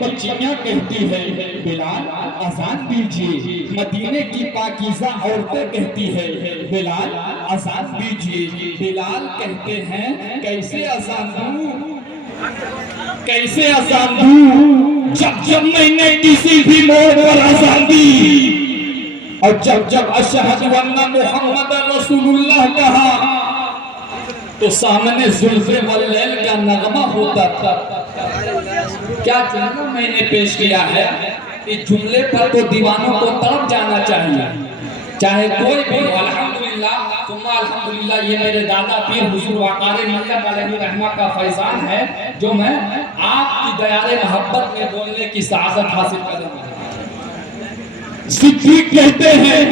بچیاں کہتی ہے بلال اذان دیجئے، مدینے کی پاکیزہ عورتیں کہتی ہے بلال اذان دیجئے، بلال کہتے ہیں کیسے اذان دوں، کیسے اذان دوں، جب میں نے کسی بھی موڑ پر اذان دی اور جب اشہد ان محمد رسول اللہ کہا تو سامنے زلف واللیل کا نغمہ ہوتا تھا۔ کیا جملہ میں نے پیش کیا ہے، اس جملے پر تو دیوانوں کو تڑپ جانا چاہیے، چاہے کوئی بھی۔ الحمدللہ ثم الحمدللہ، یہ میرے دادا پیر حضور وقار ملت علیہ رحمہ کا فیضان ہے جو میں آپ کی دیار محبت میں بولنے کی سعادت حاصل کر رہا ہوں۔ صدیق کہتے ہیں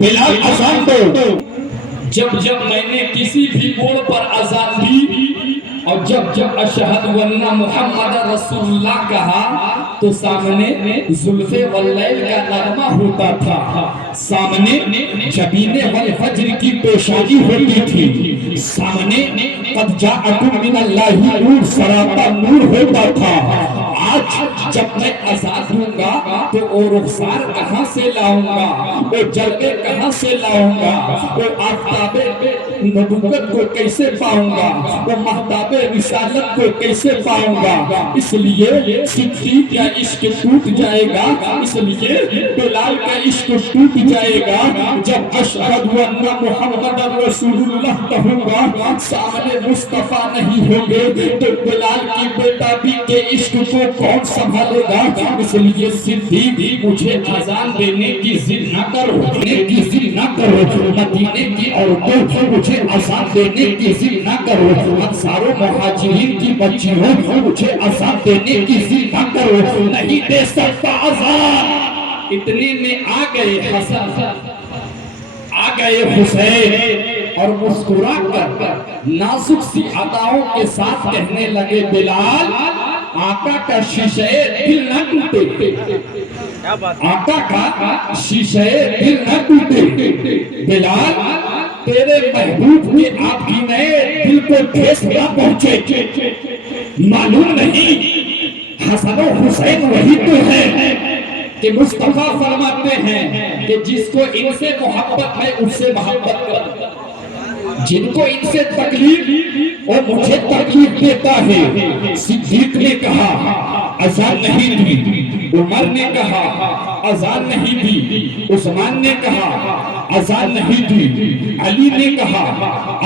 بلال اذان دو، جب میں نے کسی بھی موڑ پر اذان دی اور جب اشہد ان محمد رسول اللہ کہا تو سامنے زلف واللیل کا نغمہ ہوتا تھا، سامنے جبین والفجر کی پیشانی ہوتی تھی، سامنے قد جاءکم من اللہ نور سراپا نور ہوتا تھا۔ آج جب میں اذان دوں گا تو وہ رخسار کہاں سے لاؤں گا، وہ جلوے کہاں سے لاؤں گا، وہ آفتاب نبوت کو کیسے پاؤں گا، وہ مہتاب رسالت کو کیسے پاؤں گا۔ اس لیے صدیق کا عشق ٹوٹ جائے گا، اس لیے بلال کا عشق ٹوٹ جائے گا جب اشہد ان محمد رسول اللہ کہوں گا، سامنے مصطفیٰ نہیں ہوں گے تو بلال کی بیٹا بھی کے عشق کو کون سنبھالے گا۔ اس لیے صدیق مجھے اذان دینے کی ضد نہ کرو، مدینے کی عورتوں مجھے اذان دینے کی ضد نہ کرو، انصار و مہاجرین کی بچیوں مجھے اذان دینے کی ضد نہ کرو، نہیں دے سکتا اذان۔ اتنے میں آ گئے حسن، آ گئے حسین اور مسکرا کر نازک سی اداؤں کے ساتھ کہنے لگے بلال آقا کا شیشہ دل نہ ٹوٹے، آقا کا شیشہ دل نہ ٹوٹے، بلال تیرے محبوب کے آپ کی نئے دل کو ٹھیس نہ پہنچے، معلوم نہیں حسن و حسین وہی تو ہے کہ مصطفیٰ فرماتے ہیں کہ جس کو ان سے محبت ہے اس سے محبت کر، جن کو ان سے تکلیف وہ مجھے تکلیف دیتا ہے۔ صدیق نے کہا اذان نہیں دی، عمر نے کہا اذان نہیں دی، عثمان نے کہا اذان نہیں دی، علی نے کہا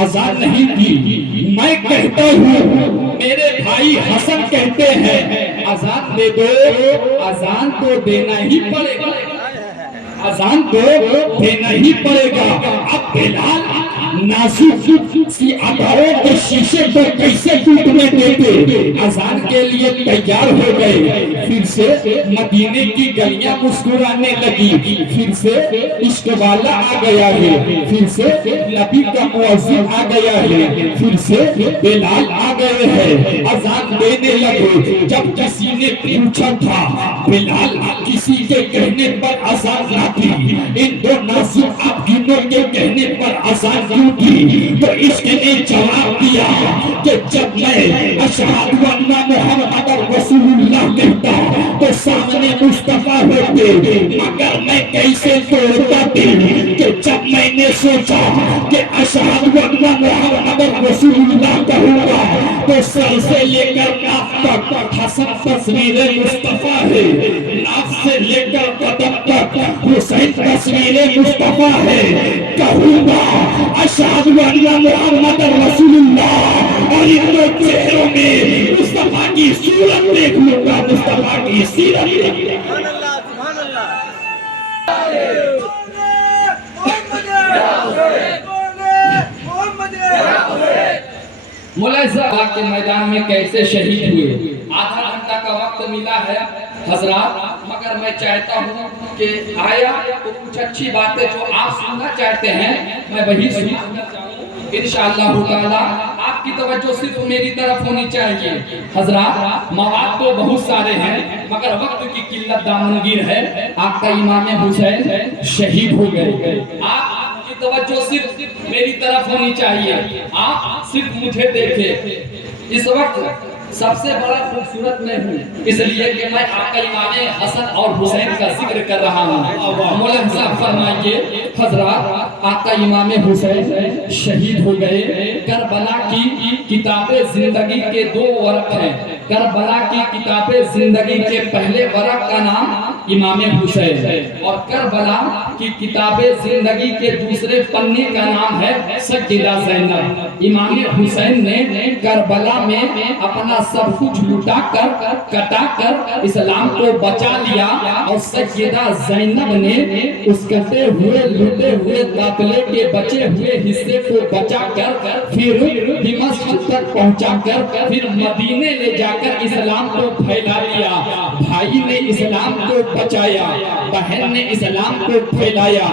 اذان نہیں دی، میں کہتا ہوں میرے بھائی حسن کہتے ہیں اذان دے دو، اذان تو دینا ہی پڑے گا، اذان تو دینا ہی پڑے گا۔ اب بلال نازک سی اداؤں کے شیشے کو کیسے ٹوٹنے دیتے، اذان کے لیے تیار ہو گئے، پھر سے مدینے کی گلیاں مسکرانے لگی، پھر سے عشق والا آ گیا ہے، پھر سے نبی کا مؤذن آ گیا ہے، پھر سے بلال آ گئے ہیں، اذان دینے لگے۔ جب کسی نے پوچھا تھا بلال کسی کے کہنے پر اذان نہ دی، ان دو نازک افغانوں کے کہنے پر اذان کیوں دی، تو عشق نے جواب دیا کہ جب میں اشہد ان محمد رسول اللہ کہتا تو سامنے مصطفیٰ ہوتے، مگر میں کیسے توڑتا دل کہ جب میں نے سوچا کہ اشہد ان محمد رسول اللہ کہوں گا تو سر سے لے کر ناف تک حسن تصویر مصطفیٰ ہے، ناف سے لے کر قدم تک حسین تصویر مصطفیٰ ہے، کہوں گا اشہد ان محمد رسول اللہ اور ان دو چہروں میں مصطفیٰ کی صورت دیکھ لوں گا، مصطفیٰ کی سیرت دیکھ لوں گا۔ سبحان اللہ، سبحان اللہ۔ ملحظہ کے میدان میں کیسے شہید ہوئے، آدھا گھنٹہ کا وقت ملا ہے حضرات، مگر میں چاہتا ہوں کہ آیا تو کچھ اچھی باتیں جو آپ سننا چاہتے ہیں میں وہی سننا چاہوں انشاءاللہ تعالی۔ آپ کی توجہ صرف میری طرف ہونی چاہیے حضرات، مواد تو بہت سارے ہیں مگر وقت کی قلت دامنگیر ہے۔ آپ کا امام حسین شہید ہو گئے، آپ کی توجہ صرف میری طرف ہونی چاہیے، آپ صرف مجھے دیکھیں۔ اس وقت سب سے بڑا خوبصورت میں ہوں، اس لیے کہ میں آقا امام حسن اور حسین کا ذکر کر رہا ہوں۔ مولانا صاحب فرمائیے حضرات، آقا امام حسین شہید ہو گئے۔ کربلا کی کتاب زندگی کے 2 ورق ہیں۔ کربلا کی کتاب زندگی کے پہلے ورق کا نام امام حسین ہے، اور کربلا کی کتاب زندگی کے دوسرے پنے کا نام ہے سیدہ زینب۔ امام حسین نے کربلا میں اپنا سب کچھ لٹا کر کٹا کر اسلام کو بچا لیا، اور سیدہ زینب نے اس کٹے ہوئے لٹے ہوئے قافلے کے بچے ہوئے حصے کو بچا کر پھر دمشق تک پہنچا کر پھر مدینے لے جا کر اسلام کو پھیلا لیا۔ بھائی نے اسلام کو بچایا، بہن نے اسلام کو پھیلایا۔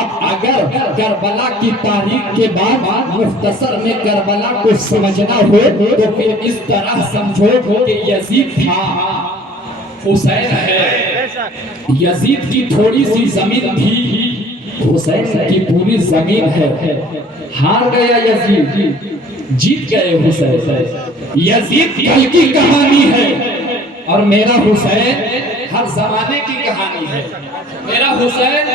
اب اگر کربلا کی تاریخ کے بعد مختصر میں کربلا کو سمجھنا ہو تو پھر اس طرح سمجھو کہ یزید تھا، حسین ہے۔ یزید کی تھوڑی سی زمین تھی، حسین کی پوری زمین ہے۔ ہار گیا یزید، جیت گئے حسین۔ یزید کل کی کہانی ہے اور میرا حسین ہر زمانے کی کہانی ہے۔ میرا حسین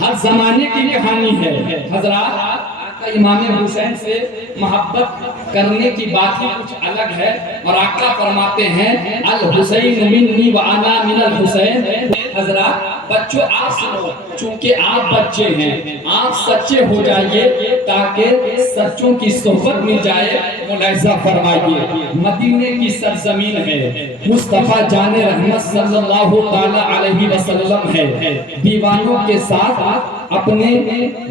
ہر زمانے کی کہانی ہے۔ حضرات، امام حسین سے محبت کرنے کی بات ہی کچھ الگ ہے، اور آقا فرماتے ہیں الحسین منی وانا من الحسین۔ حضرات بچوں آپ سنو، چونکہ آپ بچے ہیں، آپ سچے ہو جائیے تاکہ سچوں کی صحبت مل جائے۔ ملاحظہ فرمائیے، مدینے کی سرزمین ہے، مصطفیٰ جان رحمت صلی اللہ تعالی علیہ وسلم ہے۔ دیوانوں کے ساتھ اپنے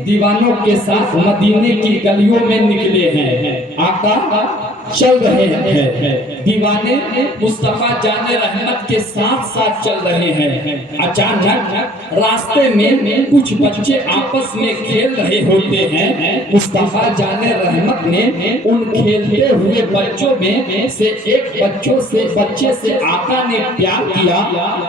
دیوانوں کے ساتھ مدینے کی گلیوں میں نکلے ہیں، آقا چل رہے ہیں، دیوانے مصطفیٰ جان رحمت کے ساتھ ساتھ چل رہے ہیں۔ اچانک راستے میں کچھ بچے آپس میں کھیل رہے ہوتے ہیں۔ مصطفیٰ جان رحمت نے ان کھیلتے ہوئے بچوں میں سے ایک بچے سے آقا نے پیار کیا،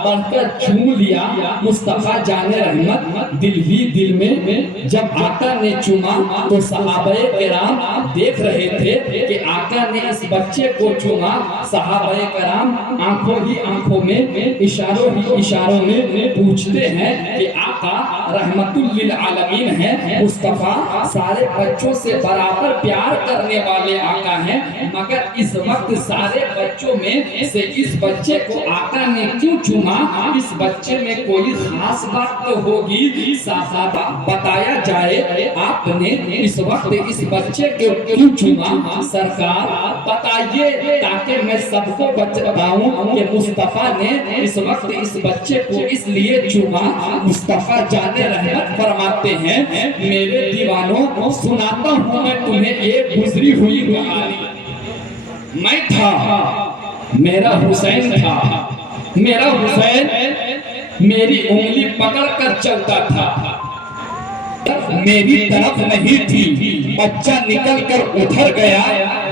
بڑھ کر چوم لیا۔ مصطفیٰ جان رحمت دل ہی دل میں جب آقا نے چوما تو صحابہ کرام دیکھ رہے تھے کہ آقا نے اس بچے کو چوما۔ صحابہ کرام آنکھوں ہی آنکھوں میں اشاروں ہی اشاروں میں پوچھتے ہیں کہ آقا رحمت للعالمین ہے، مصطفیٰ سارے بچوں سے برابر پیار کرنے والے آقا ہیں، مگر اس وقت سارے بچوں میں سے اس بچے کو آقا نے کیوں چوما؟ اس بچے میں کوئی خاص بات تو ہوگی، صحابہ بتایا جائے آپ نے اس وقت اس بچے کو کیوں چوما؟ سرکار بتائیے تاکہ میں سب کو بتاؤں کہ مصطفیٰ نے اس وقت اس بچے کو اس لیے چوما۔ مصطفیٰ جان رحمت فرماتے ہیں میرے دیوانوں سناتا ہوں میں تمہیں یہ گزری ہوئی کہانی۔ میں تھا، میرا حسین تھا، میرا حسین میری انگلی پکڑ کر چلتا تھا، میری طرف نہیں تھی، بچہ نکل کر ادھر گیا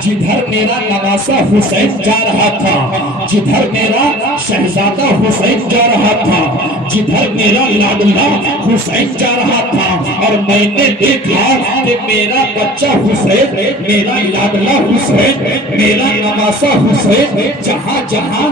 جدھر میرا نواسا حسین جا رہا تھا، جدھر میرا شہزادہ حسین جا رہا تھا، جدھر میرا لاڈلا حسین جا رہا تھا، اور میں نے دیکھا کہ میرا بچہ حسین، میرا لاڈلا حسین، میرا نواسا حسین جہاں جہاں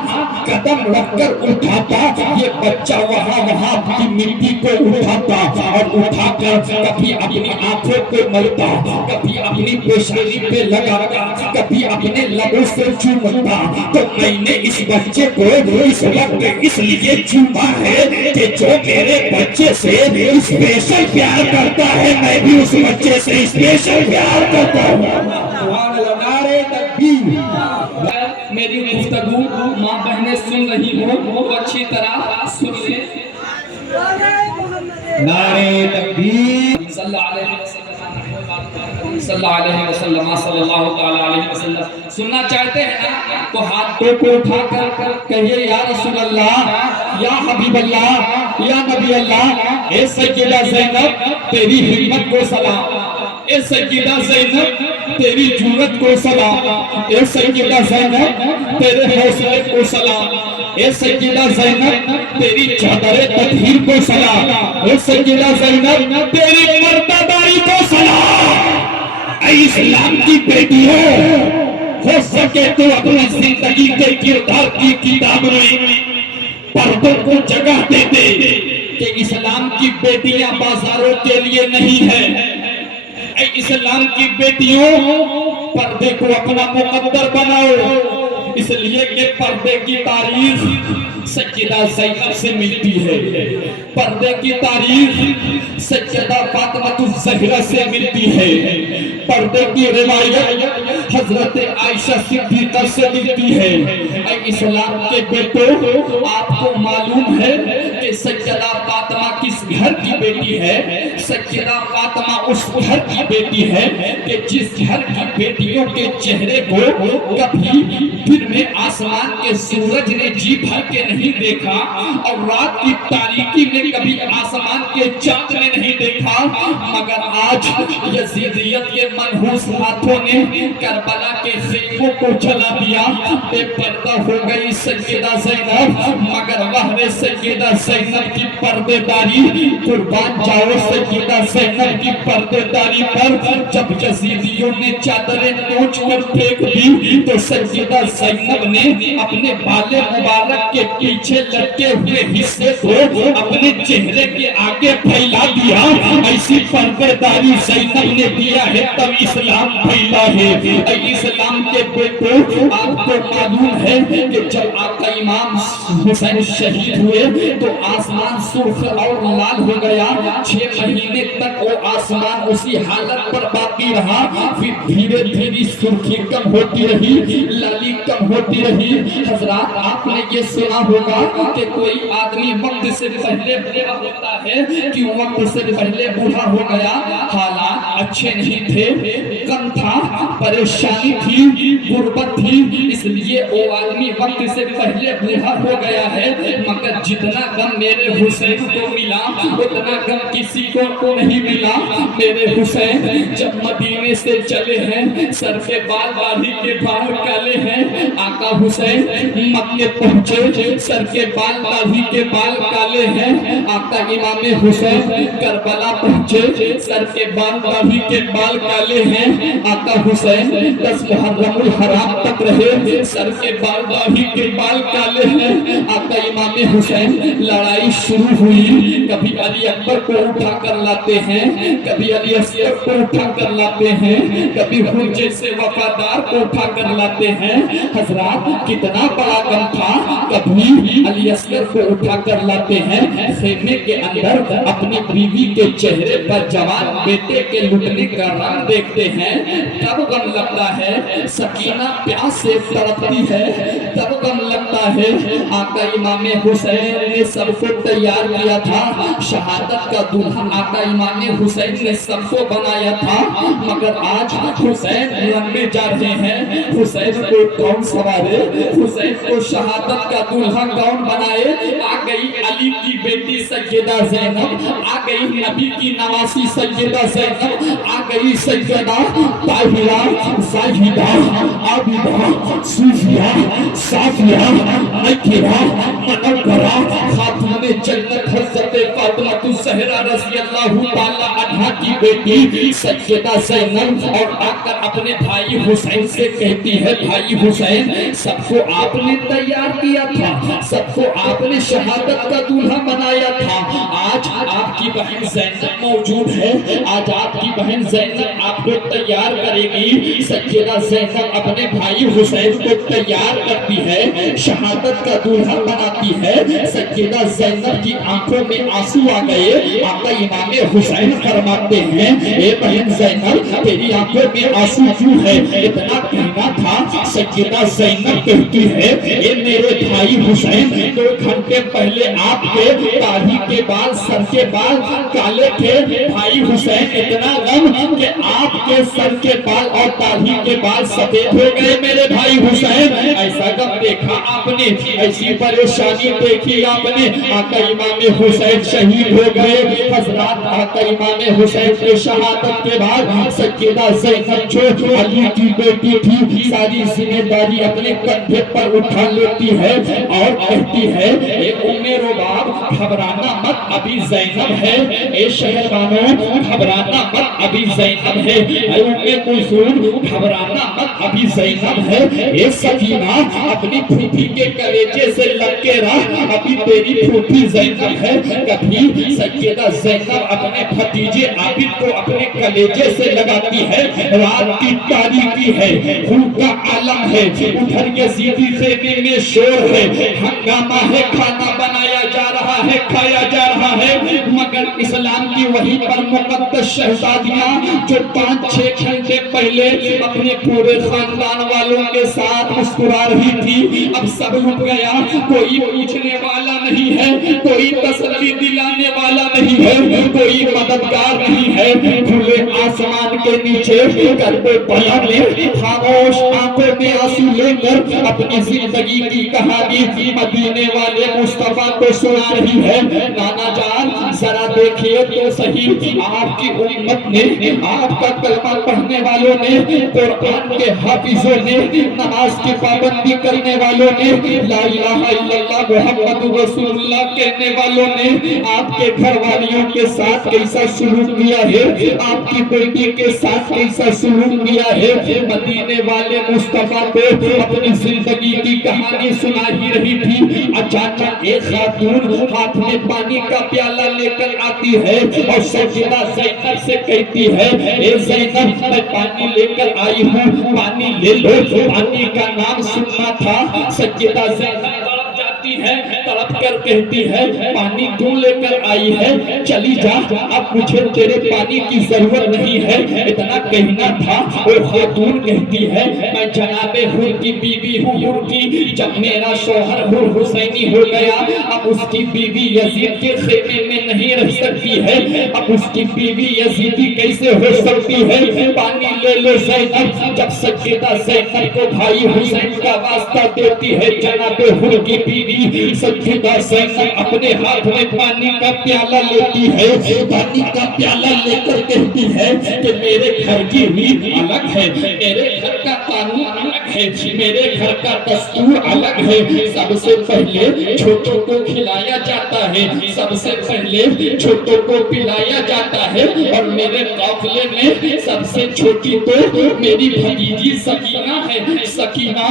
قدم رکھ کر اٹھاتا، یہ بچہ وہاں کی مٹی کو اٹھاتا اور اٹھا کر کبھی اپنی آنکھوں کو ملتا، کبھی اپنی پیشانی پہ لگاتا، کبھی اپنے لبوں سے چومتا۔ تو میں نے اس بچے کو اس وقت اس لیے چوما ہے کہ جو میرے بچے سے اسپیشل پیار کرتا ہے میں بھی اس بچے سے اسپیشل پیار کرتا ہوں۔ نعرہ تکبیر۔ میری گفتگو ماں بہنیں سن رہی ہوں تو اچھی طرح سن لیں۔ نعرہ تکبیر۔ صلی اللہ علیہ وسلم، صلی اللہ علیہ وسلم، صلی اللہ تعالی علیہ وسلم۔ سننا چاہتے ہیں نا تو ہاتھوں کو اٹھا کر کہیے یا رسول اللہ، یا حبیب اللہ، یا نبی اللہ۔ اے سیدہ زینب تیری ہمت کو سلام، اے سیدہ زینب تیری جرأت کو سلام، اے سیدہ زینب تیرے حوصلے کو سلام، اے سیدہ زینب تیری چادر تطہیر کو سلام، اے سیدہ زینب تیری مردہ داری کو سلام۔ اے اسلام کی بیٹیوں، ہو سکے تو اپنی زندگی کے کردار کی کتاب میں پردوں کو جگہ دے دے کہ اسلام کی بیٹیاں بازاروں کے لیے نہیں ہے. اے اسلام کی بیٹیوں، پردے کو اپنا مقدر بناؤ، اس لیے کہ پردے کی تاریخ سیدہ زینب سے ملتی ہے. پردے کی تاریخ سیدہ فاطمہ الزہرا سے ملتی ہے. پردے کی روایت حضرت عائشہ صدیقہ سے ملتی ہے. اے اسلام کے بیٹوں، آپ کو معلوم ہے کہ سیدہ فاطمہ کس گھر کی بیٹی ہے؟ سیدہ فاطمہ اس گھر کی بیٹی ہے کہ جس گھر کی بیٹیوں کے چہرے کو کبھی دن میں آسمان کے سورج نے جی بھر کے نہیں دیکھا اور رات کی تاریکی میں کبھی آسمان کے چاند نے نہیں دیکھا، مگر آج یزیدیت کے منحوس ہاتھوں نے کربلا کے خیموں کو جلا دیا. بے پردہ ہو گئی سیدہ زینب، مگر وہر سیدہ زینب کی پردے داری قربان جاؤ سیدہ زینب کی پردے داری پر. جب یزیدیوں نے چادریں نوچ کر پھینک دی تو سیدہ زینب نے اپنے بال مبارک کے پیچھے لٹکے ہوئے حصے کو اپنے چہرے کے آگے پھیلا دیا. ایسی پردے داری زینب نے دیا ہے تب اسلام پھیلا ہے. اے اسلام کے بیٹوں، آپ کو معلوم ہے کہ جب آقا امام حسین شہید ہوئے تو آسمان سرخ اور لال ہو گیا. 6 مہینے تک وہ آسمان اسی حالت پر باقی رہا. پھر دھیرے دھیرے سرخی کم ہوتی رہی، لالی کم ہوتی رہی. حضرات، آپ نے یہ سنا ہوگا کہ کوئی آدمی وقت سے پہلے بوڑھا ہوتا ہے، کیوں وقت سے پہلے بوڑھا ہو گیا؟ حالات اچھے نہیں تھے، کم تھا، پریشانی تھی، غربت تھی، اس لیے وہ آدمی وقت سے پہلے بوڑھا ہو گیا ہے. مگر جتنا غم میرے حسین کو ملا اتنا غم کسی کو نہیں ملا. میرے حسین جب مدینے سے چلے ہیں، سر کے بال داڑھی کے بال کالے ہیں. آقا حسین مکے پہنچے، سر کے بال داڑھی کے بال کالے ہیں. آقا امام حسین کربلا پہنچے، سر کے بال داڑھی کے بال کالے ہیں. آقا حسین 10 محرم الحرام تک رہے، سر کے بال داڑھی کے بال کالے ہیں. آقا امام حسین لڑائی شروع ہوئی، کبھی علی اکبر کو اٹھا کر لاتے ہیں، کبھی علی اصغر کو اٹھا کر لاتے ہیں، کبھی خود جیسے وفادار کو اٹھا کر لاتے ہیں. حضرات، کتنا بڑا غم تھا، کبھی علی اصغر کو اٹھا کر لاتے ہیں. خیمے کے اندر اپنی بیوی کے چہرے پر جوان بیٹے کے لٹنے کا رنگ دیکھتے ہیں، تب غم لگتا ہے. سکینہ پیاس سے تڑپتی ہے، تب غم لگتا ہے. آقا امام حسین نے سب کو تیار کیا تھا، شہادت کا دلہا آقا امام حسین نے سب کو بنایا تھا. مگر آج حسین لمبے جا رہے ہیں، حسین کو کون سوارے، حسین کو شہادت کا دلہا کون بنائے؟ آ گئی علی کی بیٹی سیدہ زینب، آ گئی نبی کی نواسی سیدہ زینب، آ گئی سیدہ طاہرہ، زاہدہ، عابدہ، صوفیہ، صافیہ، مطہرہ، منورہ، خاتون جنت حضرت فاطمہ الزہرا رضی اللہ تعالی عنہا کی بیٹی سیدہ زینب. اور آ کر اپنے بھائی حسین سے کہتی ہے، بھائی حسین، سب کو آپ نے تیار کیا تھا، سب کو آپ نے شہادت کا دلہا بنایا تھا. آج آپ کی بہن زینب موجود ہے، آج آپ کی بہن زینب آپ کو تیار کرے گی. سیدہ زینب اپنے بھائی حسین کو تیار کرتی ہے، شہادت کا دلہا بناتی ہے. سیدہ زینب کی آنکھوں میں آنسو آ گئے. آقا امام حسین فرماتے ہیں، اے بہن زینب، تیری آنکھوں میں آنسو کیوں ہے؟ اتنا کہنا تھا. سیدہ زینب کہتی ہے، اے میرے بھائی حسین، 2 گھنٹے پہلے آپ کے داڑھی کے بال، سر کے بال کالے تھے. بھائی حسین، اتنا غم کہ آپ کے سر کے بال اور داڑھی کے بال سفید ہو گئے. میرے بھائی حسین، ایسا غم دیکھا آپ نے، ایسی پریشانی دیکھی آپ نے. آقا امام حسین شہید ہو گئے. حضرات، آقا امام حسین کی شہادت کے بعد سیدہ زینب جو علی کی بیٹی تھی، ساری ذمہ داری اپنے کندھے پر اٹھا لیتی ہے اور کہتی ہے، اے ام رباب، گھبرانا مت ابھی زینب ہے، اے شہر بانو گھبرانا مت ابھی زینب ہے، اے ام کلثوم گھبرانا مت ابھی زینب ہے، اے سکینہ اپنی پھوپھی کے کلیجے سے لگ کے رہ، ابھی تیری پھوپھی زینب ہے۔ کبھی سیدہ زینب اپنے بھتیجے عابد کو اپنے کلیجے سے لگاتی ہے، رات کی تاریکی ہے، بھوک کا عالم ہے، ادھر یزیدی خیمے میں شور ہے، ہنگامہ ہے، کھانا بنایا جا رہا ہے، کھایا جا رہا ہے، مگر اسلام کی وحی پر مقدس شہزادیاں جو 5-6 گھنٹے پہلے اپنے پورے خاندان والوں کے ساتھ مسکرا رہی تھی، اب سب رک گیا، کوئی پوچھنے والا نہیں ہے، کوئی تسلی دلانے والا نہیں ہے، کوئی مددگار نہیں ہے۔ کھلے آسمان کے نیچے کرب بلا میں خاموش آنکھوں میں آنسو لے کر اپنی زندگی کی کہانی مدینے والے مصطفیٰ کو سنا رہی ہے۔ نانا جان ذرا دیکھئے تو صحیح، آپ کی امت نے، آپ کا کلمہ پڑھنے والوں نے، قرآن کے حافظوں نے، نماز کی پابندی کرنے والوں نے، لا الہ الا اللہ محمد رسول اللہ کہنے والوں نے آپ کے گھر والیوں کے ساتھ کیسا سلوک کیا ہے، آپ کی بیٹی کے ساتھ کیسا سلوک کیا ہے۔ مدینے والے مصطفیٰ کو اپنی زندگی کی کہانی سنا ہی رہی تھی، اچانک ایک خاتون ہاتھ میں پانی کا پیالہ لے کر آتی ہے اور سیدہ زینب سے کہتی ہے، اے زینب میں پانی لے کر آئی ہوں، پانی لے لو، پانی کا نام سننا تھا۔ سیدہ زینب تڑپ جاتی ہے، تڑپ کر کہتی ہے، پانی کیوں لے کر آئی ہے، چلی جا، اب مجھے تیرے پانی کی ضرورت نہیں ہے۔ اتنا کہنا تھا، وہ خاتون کہتی ہے، میں جناب حر کی بیوی ہوں، حر کی، جب میرا شوہر حر حسینی ہو گیا، اب اس کی بیوی یزید کے خیمے میں نہیں رہ سکتی ہے، اب اس کی بیوی یزیدی کیسے ہو سکتی ہے، پانی لے لو زینب۔ جب سیدہ زینب کو بھائی حسین کا واسطہ دیتی ہے جناب حر کی بیوی، سیدہ زینب اپنے ہاتھ میں پانی کا پیالہ لیتی ہے، پانی کا پیالہ لے کر کہتی ہے کہ میرے گھر کی ریت الگ ہے، میرے گھر کا قانون الگ ہے، میرے گھر کا دستور الگ ہے۔ سب سے پہلے چھوٹوں کو کھلایا جاتا ہے، سب سے پہلے چھوٹوں کو پلایا جاتا ہے، اور میرے قافلے میں سب سے چھوٹی تو میری بھتیجی سکینہ ہے۔ سکینہ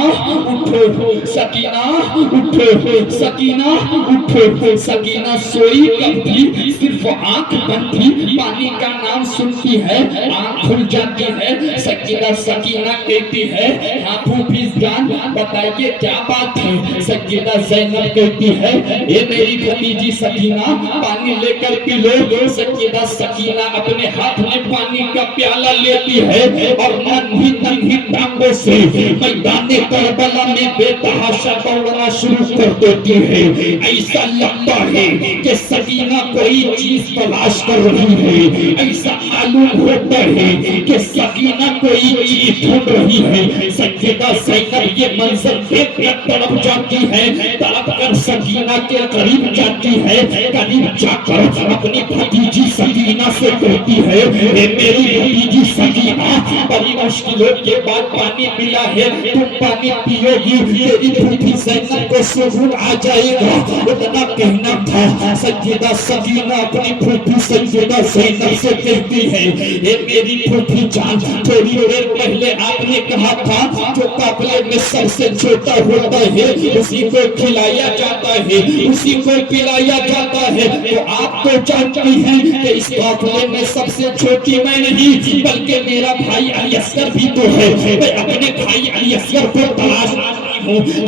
اٹھو، سکینہ اٹھو، سکینہ اٹھو۔ سکینہ سوئی کب تھی، صرف آنکھ بند تھی، پانی کا نام سنتی ہے، آنکھ کھل جاتی ہے۔ سیدہ سکینہ کہتی ہے، ہاں پھوپھی جان بتائیے کیا بات ہے۔ سیدہ زینب کہتی ہے، اے میری بھتیجی سکینہ پانی لے کر پی لو۔ سیدہ سکینہ اپنے ہاتھ میں پانی کا پیالہ لیتی ہے اور ننھی ننھی ٹانگوں سے میدان کربلا میں بے تحاشا دوڑنا شروع کر دیتی ہے۔ ایسا لگتا ہے کہ سکینہ کوئی چیز تلاش کر رہی ہے، ایسا معلوم ہوتا ہے کہ سکینہ کوئی چیز ڈھونڈ رہی ہے۔ سیدہ زینب یہ منظر دیکھ کر تڑپ جاتی ہے، تڑپ کر سکینہ کے قریب جاتی ہے، قریب جا کر اپنی بھتیجی سکینہ سے کہتی ہے، اے میری بھتیجی سکینہ بڑی مشکلوں کے بعد پانی ملا ہے، تم پانی پیو گی، تیری پھوپھی زینب کو سکون آ جائے گا۔ اتنا کہنا تھا، سیدہ سکینہ اپنی پھوپھی سیدہ زینب سے کہتی ہے، اے میری پھوپھی جان تھوڑی دیر پہلے آپ نے کہا تھا جو قافلے میں سب سے چھوٹا ہوتا ہے اسی کو کھلایا جاتا ہے، اسی کو پلایا جاتا ہے، تو آپ تو جانتی ہیں کہ اس قافلے میں سب سے چھوٹی میں نہیں بلکہ میرا بھائی علی اصغر بھی تو ہے، میں اپنے بھائی علی اصغر کو تلاش ہوں۔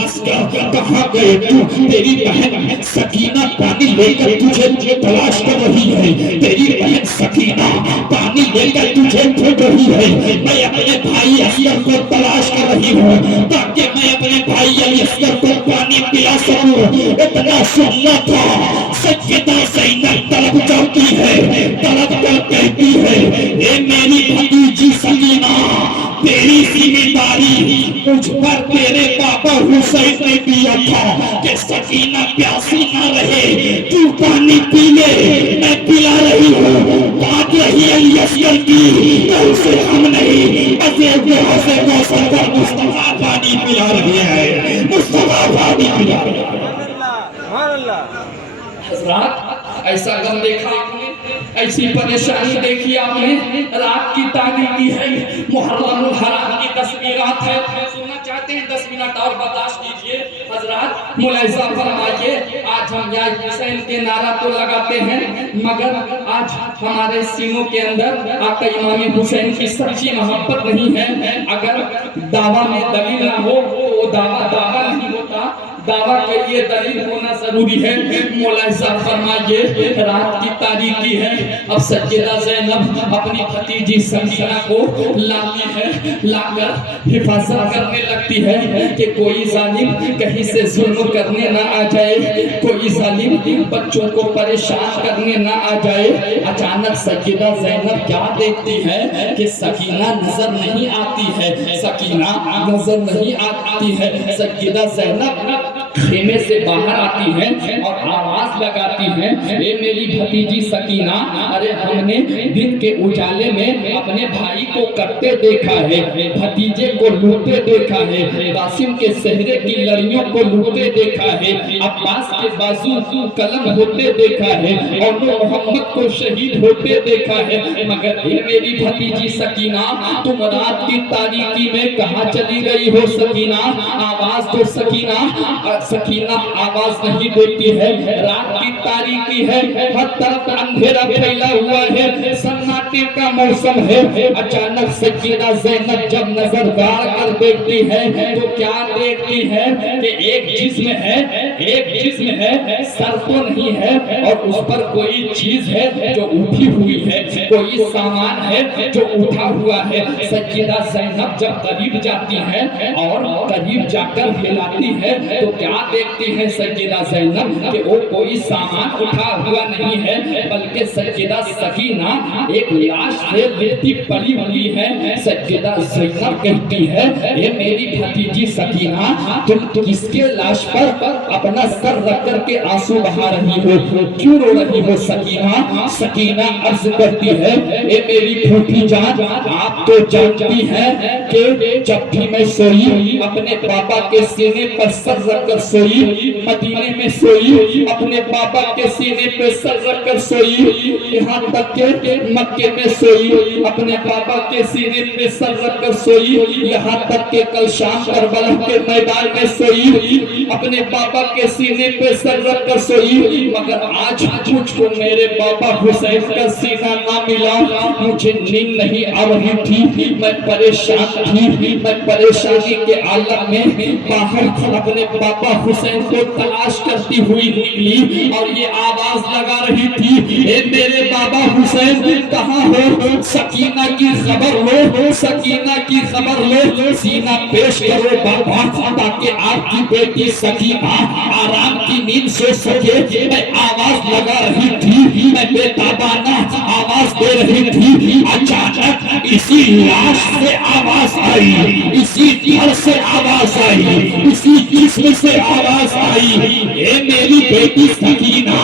اصغر کہاں گئے تو، تیری بہن سکینہ پانی لے کر تجھے تلاش کر رہی ہے، تیری بہن سکینہ پانی لے کر تجھے ڈھونڈ رہی ہے، میں اپنے بھائی اصغر کو تلاش کر رہی ہوں تاکہ میں اپنے بھائی علی اصغر کو پانی پلا سکوں۔ اتنا سننا تھا، سیدہ زینب تڑپ جاتی ہے، تڑپ کر کہتی ہے، اے میری بھتیجی سکینہ تیری ذمہ داری مجھ پر تیرے بابا حسین نے دیا تھا کہ سکینہ پیاسی نہ رہے، تو پانی پی لے، میں پلا رہی ہوں، بات رہی علی اصغر کی تو اسے ہم نہیں موسم پر مصطفیٰ پانی پلا رہے ہیں، مصطفیٰ پانی پلا رہے ہیں۔ حضرات ایسا غم دیکھا آپ نے، ایسی پریشانی دیکھی آپ نے، رات کی تاریکی ہے، محرم الحرام کی 10 رات ہے، سننا چاہتے ہیں 10 منٹ اور برداشت کیجئے حضرات، ملاحظہ فرمائیے، آج ہم یا حسین کے نعرہ تو لگاتے ہیں مگر آج ہمارے سینوں کے اندر آقا امام حسین کی سچی محبت نہیں ہے۔ اگر دعویٰ میں دلیل نہ ہو تو وہ دعویٰ نہیں ہوتا، دعویٰ کے لیے دلیل ہونا ضروری ہے۔ ملاحظہ فرمائیے، رات کی تاریکی ہے، اب سیدہ زینب اپنی بھتیجی سکینہ کو لاتی ہے، لا کر حفاظت کرنے لگتی ہے کہ کوئی ظالم کہیں سے ظلم کرنے نہ آ جائے، کوئی ظالم بچوں کو پریشان کرنے نہ آ جائے۔ اچانک سیدہ زینب کیا دیکھتی ہے کہ سکینہ نظر نہیں آتی ہے، سکینہ نظر نہیں آتی ہے۔ سیدہ زینب خیمے سے باہر آتی ہیں اور آواز لگاتی ہیں، اے میری بھتیجی سکینہ، ارے ہم نے دن کے اجالے میں اپنے بھائی کو کرتے دیکھا ہے، بھتیجے کو لوٹتے دیکھا ہے، قاسم کے صحرے کی لڑیوں کو لوٹتے دیکھا ہے، عباس کے بازو قلم ہوتے دیکھا ہے، اور محمد کو شہید ہوتے دیکھا ہے، مگر اے میری بھتیجی سکینہ، تم رات کی تاریکی میں کہاں چلی گئی ہو سکینہ؟ آواز تو سکینہ آواز نہیں دیتی ہے، رات کی تاریکی ہے، ہر طرف اندھیرا پھیلا ہوا ہے، سناٹے کا موسم ہے۔ اچانک سیدہ زینب جب نظر گاڑ کر دیکھتی ہے تو کیا دیکھتی ہے کہ ایک جسم ہے، سر تو نہیں ہے، اور اس پر کوئی چیز ہے جو اٹھی ہوئی ہے، کوئی سامان ہے جو اٹھا ہوا ہے۔ سیدہ زینب جب قریب جاتی ہے اور قریب جا کر ہلاتی ہے تو کیا دیکھتی ہے سیدہ زینب کہ وہ کوئی سامان اٹھا ہوا نہیں ہے، بلکہ سیدہ سکینہ ایک لاش سے لپٹی پڑی ہوئی ہے۔ سیدہ زینب کہتی ہے، اے میری بھتیجی سکینہ، تم کس کے لاش پر اپنا سر رکھ کر کے آنسو بہا رہی ہو، کیوں رو رہی ہو سکینہ؟ سکینہ عرض کرتی ہے، اے میری پھوپھی جان، آپ تو جانتی ہیں کہ جب بھی میں سوئی اپنے بابا کے سینے پر سر رکھ کر سوئی، مدینے میں سوئی اپنے بابا کے سینے پر سر رکھ کر سوئی، یہاں تک کہ مکے میں سوئی اپنے بابا کے سینے پر سر رکھ کر سوئی، یہاں تک کہ کل شام کربلا کے میدان میں سوئی اپنے بابا کے سینے پر سر رکھ کر سوئی، مگر آج مجھ کو میرے بابا حسین کا سینہ نہ ملا، مجھے نیند نہیں آ رہی تھی، میں پریشان تھی، میں پریشانی کے عالم میں باہر اپنے بابا حسین کو تلاش کرتی ہوئی نکلی اور یہ آواز لگا رہی تھی، اے میرے بابا حسین کہاں ہو؟ سکینہ کی خبر لو، سکینہ کی خبر لو، سینہ پیش کرو بابا تاکہ آپ کی بیٹی سکینہ آرام کی نیند سو سکے۔ میں آواز لگا رہی تھی، میں بے تابانہ آواز دے رہی تھی، اچانک اسی لاش سے آواز آئی، اسی گھر سے آواز آئی، اسی جسم سے آواز آئی، اے میری بیٹی سکینہ،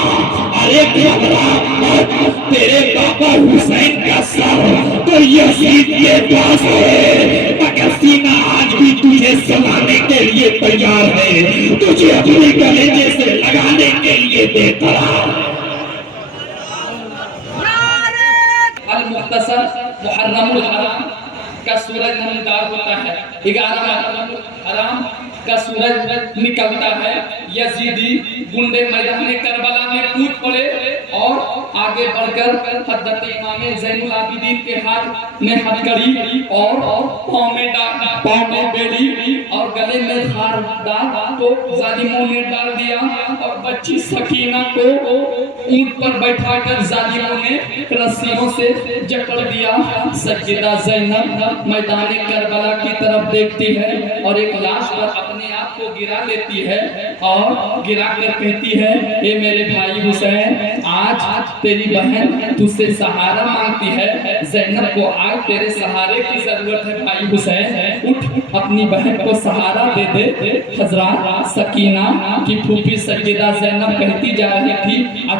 ارے گھبرا مت، تیرے بابا حسین کا سر تو یزید کے پاس ہے، مگر سینہ آج بھی تجھے سلانے کے لیے تیار ہے، تجھے اپنے کلیجے سے لگانے کے لیے بےقرار ہے۔ المختصر محرم الحرام کا سورج نمودار ہوتا ہے، 11 محرم الحرام کا سورج نکلتا ہے، یزیدی گنڈے میدان کربلا میں کود پڑے اور آگے بڑھ کر حضرت امام زین العابدین کے ہاتھ میں ہتھکڑی اور پاؤں میں بیڑی اور گلے میں ہار ڈال تو ظالموں نے ڈال دیا اور بچی سکینہ کو اونٹ پر بیٹھا کر ظالموں نے رسیوں سے جکڑ دیا۔ سیدہ زینب میدان کربلا کی طرف دیکھتی ہے اور ایک لاش پر اپنے آپ کو گرا لیتی ہے اور گرا کر کہتی ہے، اے میرے بھائی حسین، آج تیری بہن تجھ سے سہارا مانگتی ہے، زینب کو آج تیرے سہارے کی ضرورت ہے بھائی حسین، اٹھ اپنی بہن کو سہارا دے دے۔ حضرات سکینہ کی پھوپھی سیدہ زینب کہتی جا رہی تھی،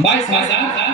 22,000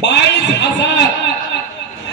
22,000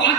5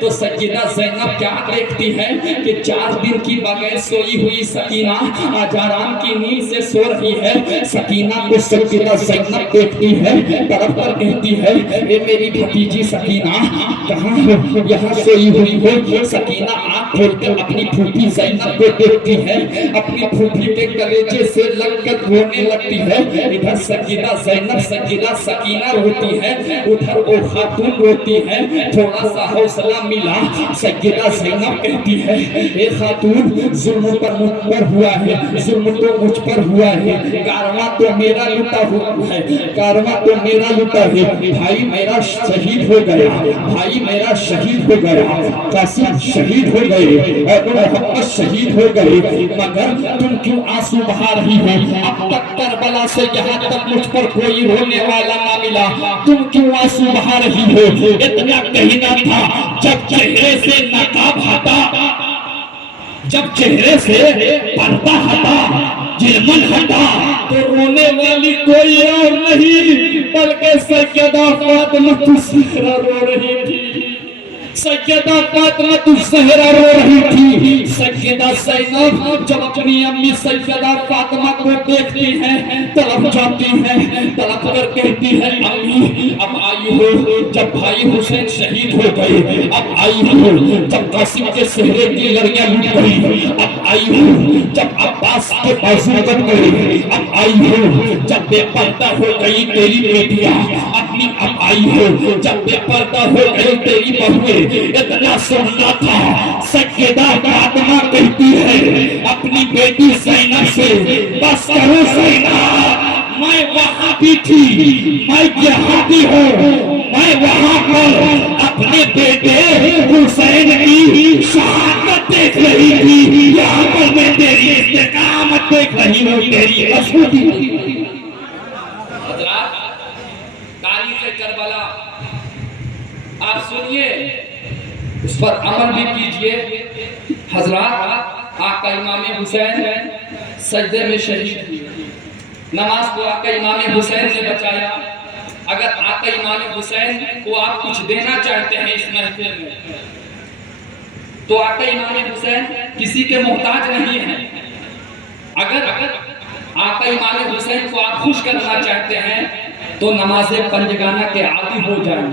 تو سیدہ زینب کیا دیکھتی ہے کہ 4 دن کی بغیر سوئی ہوئی سکینہ آج آرام کی نیند سے سو رہی ہے. سکینہ کو سیدہ زینب دیکھتی ہے, طرف پر کہتی ہے اے میری بھتیجی سکینہ کہاں ہو؟ یہاں سوئی ہوئی ہو. سکینہ آنکھ کھول کر اپنی پھوپھی زینب کو دیکھتی ہے, اپنی پھوپھی کے کلیجے سے لگ کر رونے لگتی ہے. ادھر سیدہ زینب سیدہ سکینہ روتی ہے, ادھر وہ خاتون روتی ہے. تھوڑا سا حوصلہ ملا, سیدہ زینب کہتی ہے اے خاتون ظلم پر مجھ پر ہوا ہے, ظلم تو مجھ پر ہوا ہے, کارواں تو میرا لٹا ہوا ہے, کارواں تو میرا لٹا ہے. بھائی میرا شہید ہو گیا, بھائی میرا شہید ہو گیا, قاسم شہید ہو گئے اور محمد شہید ہو گئے, مگر تم کیوں آنسو بہا رہی ہو؟ اب تک کربلا سے یہاں تک مجھ پر کوئی رونے والا نہ ملا, تم کیوں آنسو بہا رہی ہو؟ اتنا کہنا تھا جب چہرے سے نقاب ہٹا, جب چہرے سے پردہ ہٹا, جرمن ہٹا, تو رونے والی کوئی اور نہیں بلکہ سیدہ فاطمہ الزہرا رو رہی تھی. سیدہ فاطمہ الزہرا رو رہی تھی. سیدہ زینب جب اپنی امی سیدہ فاطمہ کو دیکھتی ہے طرف جاتی ہے, طرف کر کہتی ہے امی اب آئی ہو جب بھائی حسین شہید ہو گئے, اب آئی ہو جب قاسم کے چہرے کی لڑیاں لٹ گئی, اب آئی ہو جب عباس کے بازو کٹ گئے, اب آئی ہو جب بے پردہ ہو گئی تیری بیٹیاں اپنی, اب آئی ہو جب بے پردہ ہو گئی تیری بہویں. اتنا سننا تھا سیدہ فاطمہ کہتی ہے اپنی بیٹی زینب سے بس کرو زینب, میں وہاں بھی تھی, میں یہاں بھی ہوں, میں وہاں پر اپنے بیٹے حسین کی شہادت دیکھ رہی تھی, یہاں پر میں تیری استقامت دیکھ رہی ہوں, تیری مضبوطی. حضرات تاریخ کربلا آپ سنیے, اس پر عمل بھی کیجئے. حضرات آقا امام حسین سجدے میں شہید ہوئے, نماز کو آقا امام حسین نے بچایا. اگر آقا امام حسین کو آپ کچھ دینا چاہتے ہیں اس محفل میں تو آقا امام حسین کسی کے محتاج نہیں ہیں. اگر آقا امام حسین کو آپ خوش کرنا چاہتے ہیں تو نماز پنجگانہ کے عادی ہو جائیں.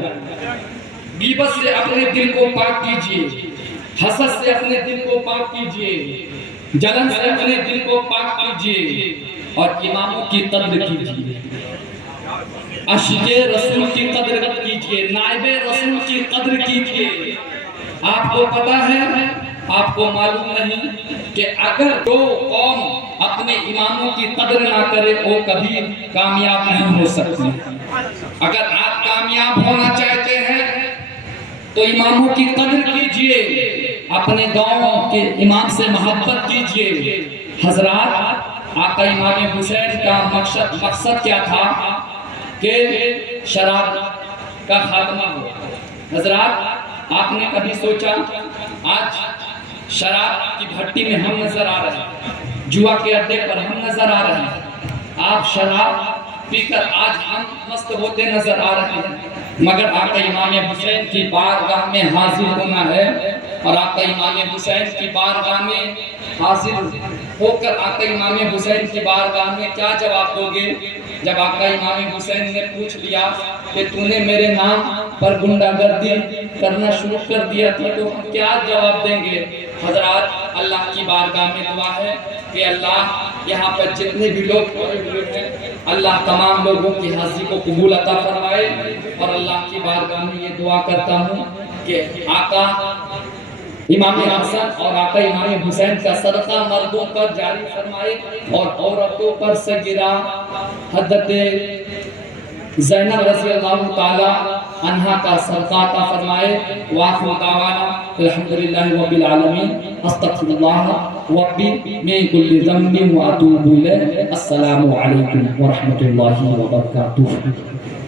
غیبت سے اپنے دل کو پاک کیجئے, حسد سے اپنے دل کو پاک کیجئے, جلن سے اپنے دل کو پاک کیجئے اور اماموں کی قدر کیجئے, عشق رسول کی قدر کیجئے, نائب رسول کی قدر کیجئے. آپ کو پتا ہے, آپ کو معلوم نہیں کہ اگر دو قوم اپنے اماموں کی قدر نہ کرے وہ کبھی کامیاب نہیں ہو سکتی. اگر آپ کامیاب ہونا چاہتے ہیں تو اماموں کی قدر کیجئے, اپنے گاؤں کے امام سے محبت کیجئے. حضرات آقا امام حسین کا مقصد کیا تھا کہ شراب کا خاتمہ ہو. حضرات آپ نے کبھی سوچا آج شراب کی بھٹی میں ہم نظر آ رہے ہیں, جوا کے اڈے پر ہم نظر آ رہے ہیں, آپ شراب پی کر آج ہم مست ہوتے نظر آ رہے ہیں, مگر آقا امام حسین کی بارگاہ میں حاضر ہونا ہے. اور آقا امام حسین کی بارگاہ میں حاضر ہو کر آقا امام حسین کی بارگاہ میں کیا جواب دو گے؟ جب آقا امام حسین نے پوچھ لیا کہ تو نے میرے نام پر گنڈا گردی کرنا شروع کر دیا تھا تو ہم کیا جواب دیں گے؟ حضرات اللہ کی بارگاہ میں دعا ہے کہ اللہ یہاں پر جتنے بھی لوگ کھڑے ہوئے ہیں اللہ تمام لوگوں کی حاضری کو قبول عطا فرمائے. اور اللہ کی بارگاہ میں یہ دعا کرتا ہوں کہ آقا امام حسن اور آقا امام حسین کا صدقہ مردوں پر جاری فرمائے اور عورتوں پر سیدہ حضرت زینب رضی اللہ تعالی عنہا کا صدقہ عطا فرمائے. وآخر دعوانا الحمدللہ رب العالمین, استغفر اللہ ربی من کل ذنب واتوب الیہ. السلام علیکم ورحمۃ اللہ وبرکاتہ.